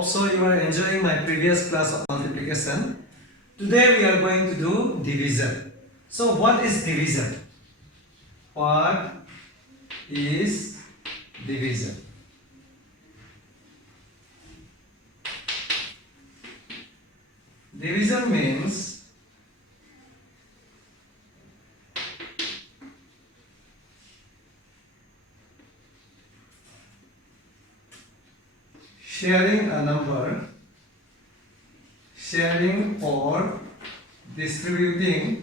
Hope so you are enjoying my previous class of multiplication. Today we are going to do division. So what is division? What is division? Division means sharing a number, sharing or distributing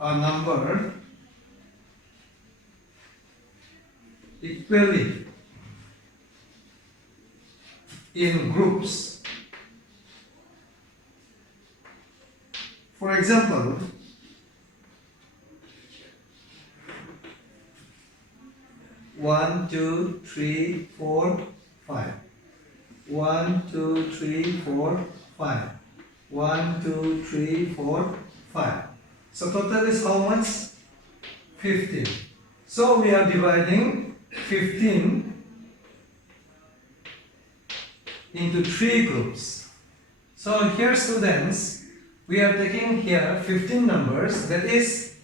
a number equally in groups. For example, 1, 2, 3, 4, 5. 1, 2, 3, 4, 5. 1, 2, 3, 4, 5. So total is how much? 15. So we are dividing 15 into 3 groups. So here students, we are taking here 15 numbers, that is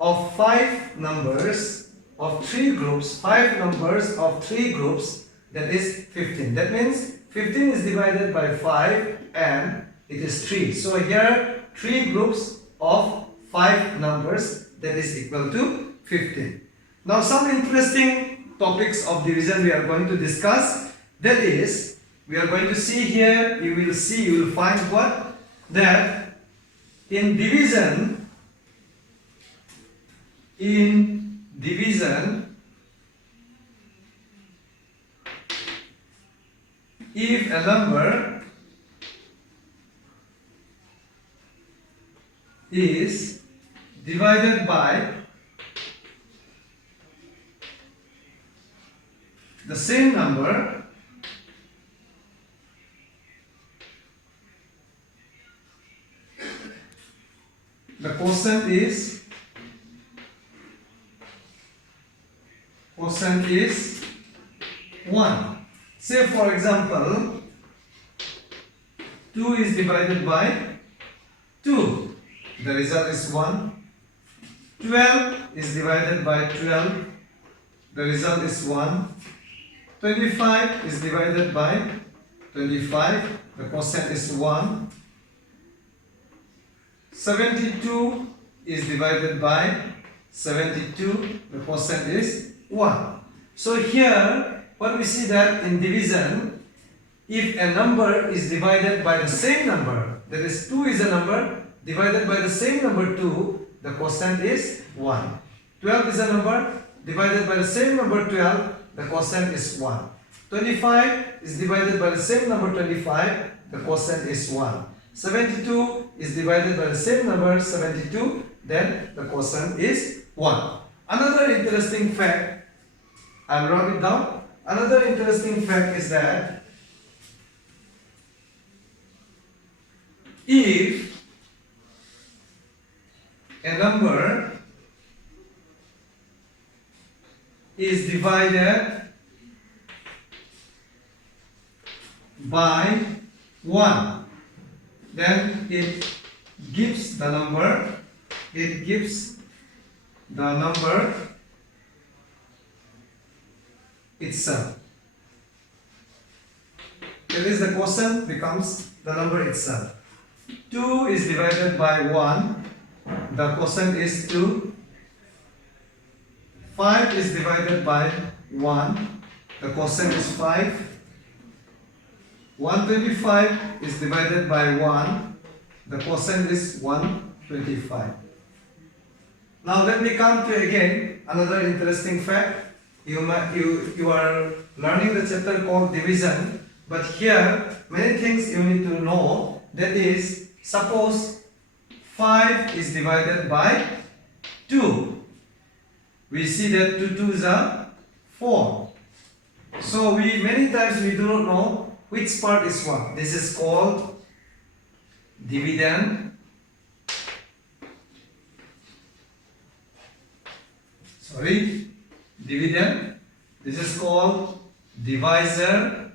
of 5 numbers of 3 groups, 5 numbers of 3 groups, that is 15. That means 15 is divided by 5 and it is 3. So here 3 groups of 5 numbers, that is equal to 15. Now some interesting topics of division we are going to discuss. That is, we are going to see here, you will find what? That in division, if a number is divided by the same number, the quotient is 1. Say for example, 2 is divided by 2. The result is 1. 12 is divided by 12. The result is 1. 25 is divided by 25. The quotient is 1. 72 is divided by 72. The quotient is 1. So here what we see that in division, if a number is divided by the same number, that is 2 is a number divided by the same number 2, the quotient is 1. 12 is a number divided by the same number 12, the quotient is 1. 25 is divided by the same number 25, the quotient is 1. 72 is divided by the same number 72, then the quotient is 1. Another interesting fact, I'll write it down. Another interesting fact is that if a number is divided by 1, then it gives the number itself. That is, the quotient becomes the number itself. 2 is divided by 1, the quotient is 2. 5 is divided by 1, the quotient is 5. 125 is divided by 1, the quotient is 125. Now let me come to again another interesting fact. You are learning the chapter called division, but here many things you need to know. That is, suppose 5 is divided by 2. We see that 2 2s are 4. So many times we do not know which part is what. This is called dividend. dividend. This is called divisor.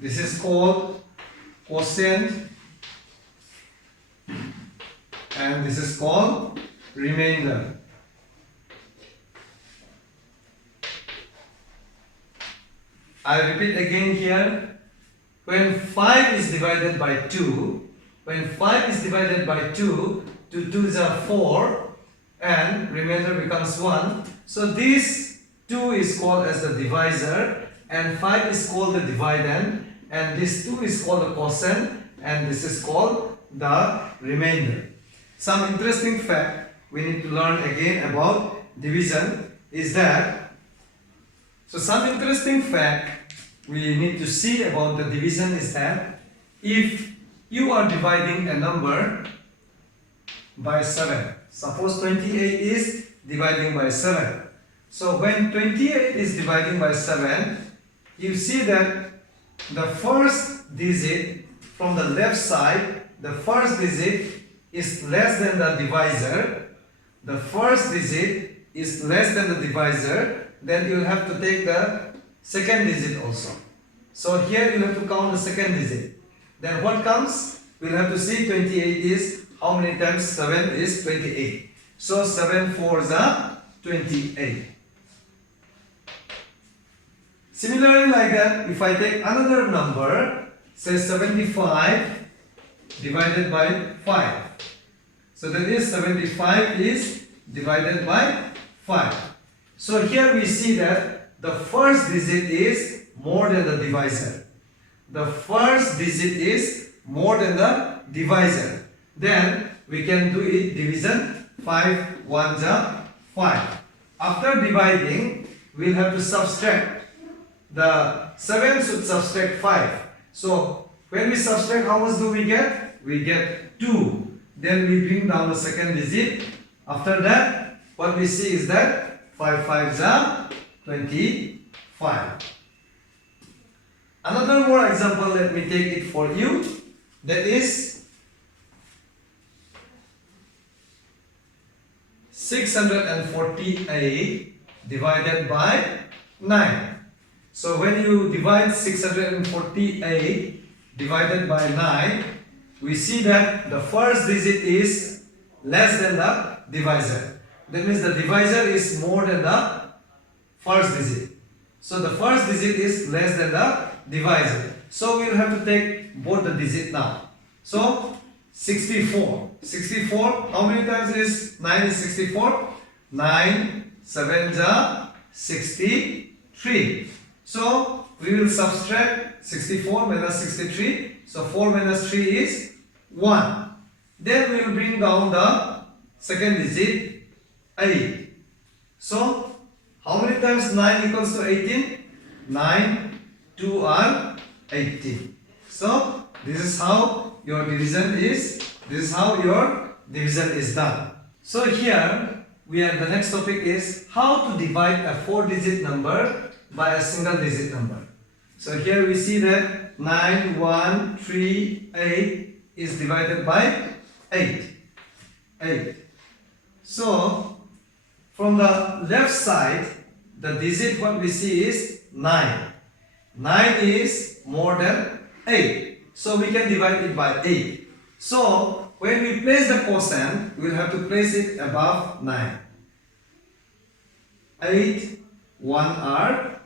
This is called quotient. And this is called remainder. I repeat again here. When 5 is divided by 2, when 5 is divided by 2, 2 2s are 4 and remainder becomes 1. So this 2 is called as the divisor and 5 is called the dividend and this 2 is called the quotient and this is called the remainder. Some interesting fact we need to learn again about division is that, so some interesting fact we need to see about the division is that if you are dividing a number by 7, suppose 28 is dividing by 7. So when 28 is dividing by 7, you see that the first digit from the left side, the first digit is less than the divisor. The first digit is less than the divisor, then you will have to take the second digit also. So here you have to count the second digit. Then what comes? We'll have to see 28 is how many times 7 is 28. So 7 4s are 28. Similarly like that, if I take another number, say 75 divided by 5. So that is 75 is divided by 5. So here we see that the first digit is more than the divisor. The first digit is more than the divisor. Then we can do it division. 5 1s are 5. After dividing, we'll have to subtract. The 7 should subtract 5. So when we subtract, how much do we get? We get 2. Then we bring down the second digit. After that, what we see is that 5 5s are 25. Another more example, let me take it for you. That is 648 divided by 9. So when you divide 648 divided by 9, we see that the first digit is less than the divisor. That means the divisor is more than the first digit. So the first digit is less than the divisor. So we will have to take both the digit now. So 64. 64, how many times is 9 is 64? 9 7s are 63. So we will subtract 64 minus 63. So 4 minus 3 is 1. Then we will bring down the second digit 8. So how many times 9 equals to 18? 9 2 are 18. So this is how your division is. This is how your division is done. So here the next topic is how to divide a 4-digit number by a single digit number. So here we see that 9 1 3 8 is divided by 8. So from the left side, the digit what we see is 9. 9 is more than 8. So we can divide it by 8. So when we place the quotient, we will have to place it above 9. 8 1 are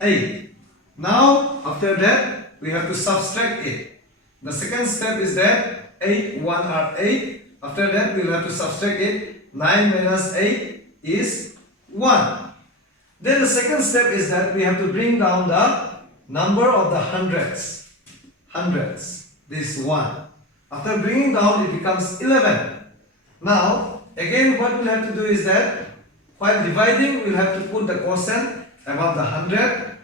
8. Now after that we have to subtract it. The second step is that 8 1 are 8. After that we will have to subtract it. 9 minus 8 is 1. Then the second step is that we have to bring down the number of the hundreds. This 1. After bringing down, it becomes 11. Now again what we'll have to do is that while dividing, we'll have to put the quotient above the 100.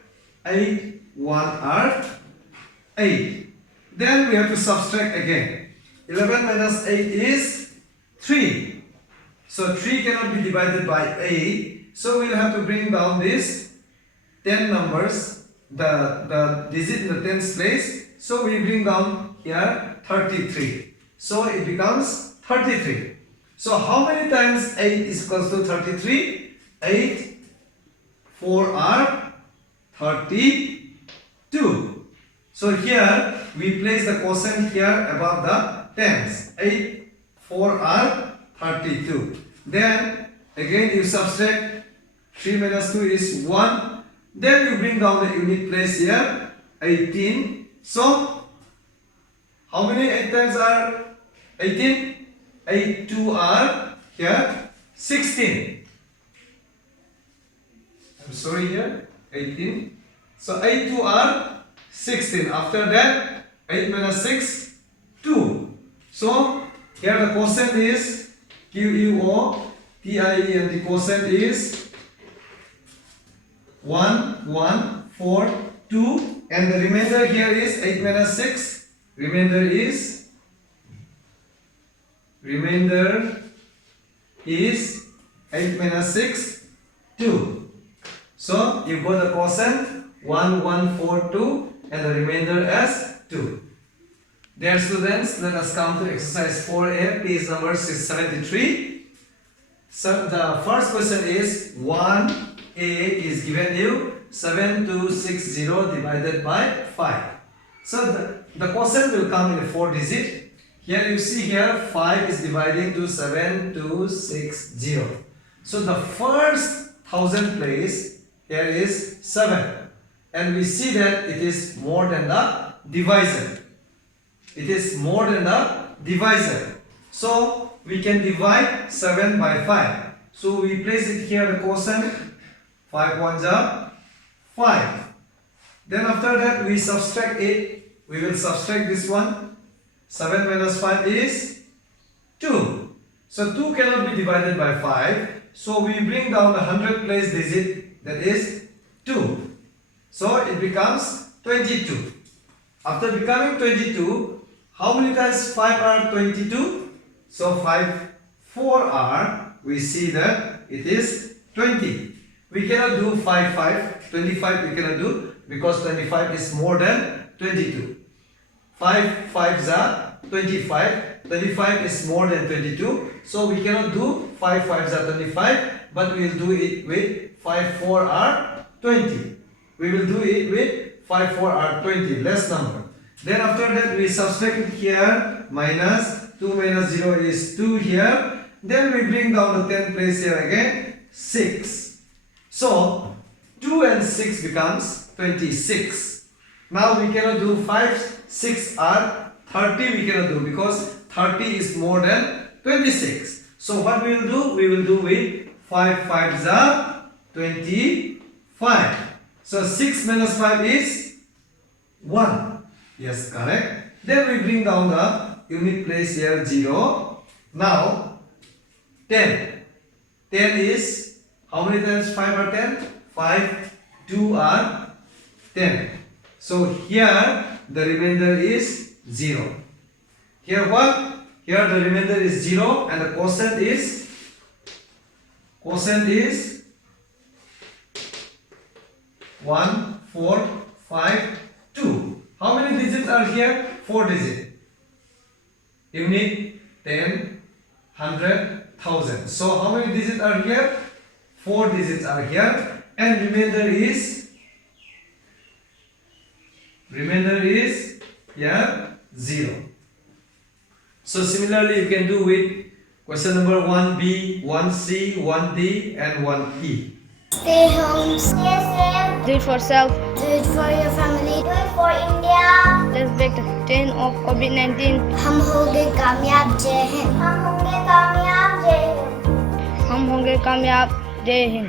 8 1 are 8. Then we have to subtract again. 11 minus 8 is 3. So 3 cannot be divided by 8. So we'll have to bring down this 10 numbers, the digit in the tens place. So we bring down here 33. So it becomes 33. So how many times 8 is equals to 33? 8, 4 are 32. So here we place the quotient here above the tens. 8, 4 are 32. Then again you subtract 3 minus 2 is 1. Then you bring down the unit place here 18. So how many 8 times are 18? 8 2 are here 16. I'm sorry here 18. So 8 2 are 16. After that 8 minus 6 2. So here the quotient is QUOTIE and the quotient is 1 1 4 2 and the remainder here is 8 minus 6. Remainder is 8 minus 6 2. So you got the quotient 1 1 4 2 and the remainder as 2. Dear students, let us come to exercise 4a, page number 673. So the first question is 1a is given you 7260 divided by 5. So the quotient will come in 4 digit. Here you see here 5 is dividing to 7260. So the first thousand place here is 7. And we see that it is more than the divisor. It is more than the divisor. So we can divide 7 by 5. So we place it here the quotient 5 ones are 5. Then after that we subtract it. We will subtract this one. 7 minus 5 is 2. So 2 cannot be divided by 5. So we bring down the 100 place digit, that is 2. So it becomes 22. After becoming 22, how many times 5 are 22? So 5 4 are, we see that it is 20. We cannot do 5 5. 25 we cannot do because 25 is more than 22. 5 5s are 25. 25 is more than 22. So we cannot do 5 5s are 25, but we will do it with 5 4 are 20. We will do it with 5 4 are 20, less number. Then after that we subtract it here, minus 2 minus 0 is 2 here. Then we bring down the 10 place here again, 6. So 2 and 6 becomes 26. Now we cannot do 5 6 are 30, we cannot do because 30 is more than 26. So what we will do? We will do with 5 5s are 25. So 6 minus 5 is 1. Yes, correct. Then we bring down the unit place here 0. Now 10. 10 is, how many times 5 are 10? 5 2 are 10. So here the remainder is 0. Here what? Here the remainder is 0 and the quotient is 1 4 5 2. How many digits are here? 4 digits. Unit, 10, 100, 1000. So how many digits are here? 4 digits are here and remainder is here 0. So similarly you can do with question number 1B, 1C, 1D and 1E. Stay home, stay safe. Do it for self. Do it for your family. Do it for India. Let's break the chain of COVID-19. हम होंगे कामयाब, जय हिंद। हम होंगे कामयाब, जय हिंद। हम होंगे कामयाब, जय हिंद।